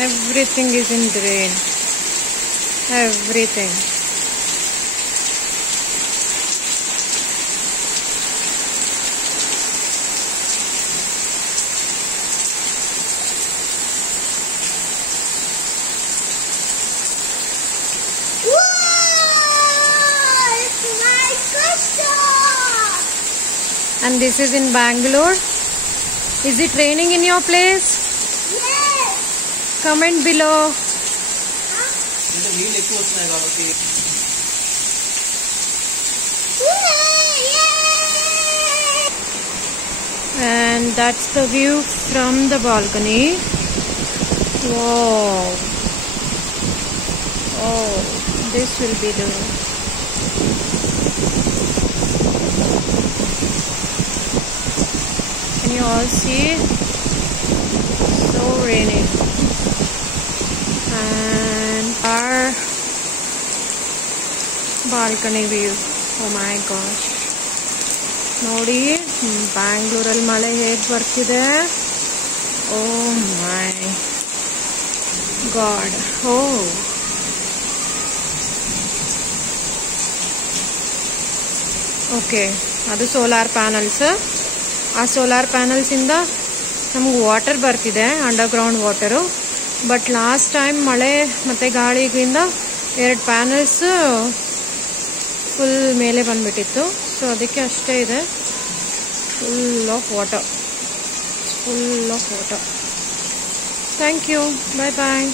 Everything is in green. Everything. And this is in Bangalore. Is it raining in your place? Yes. Comment below. And that's the view from the balcony. Wow. Oh, this will be the... Can you all see? So rainy. And our balcony view. Oh my gosh. ನೋಡಿ ಬ್ಯಾಂಗ್ಳೂರಲ್ಲಿ ಮಳೆ ಹೇಗೆ ಬರ್ತಿದೆ. Oh my god. Oh. Okay, ಅದು solar panels. ಆ solar panels ಇಂದ ನಮ್ಗೆ water ಬರ್ತಿದೆ, underground water. But last time ಮಳೆ ಮತ್ತು ಗಾಳಿಗಿಂದ 2 ಪ್ಯಾನಲ್ಸ್ ಫುಲ್ ಮೇಲೆ ಬಂದ್ಬಿಟ್ಟಿತ್ತು. ಸೊ ಅದಕ್ಕೆ ಅಷ್ಟೇ ಇದೆ. Full of water. Thank you. Bye bye.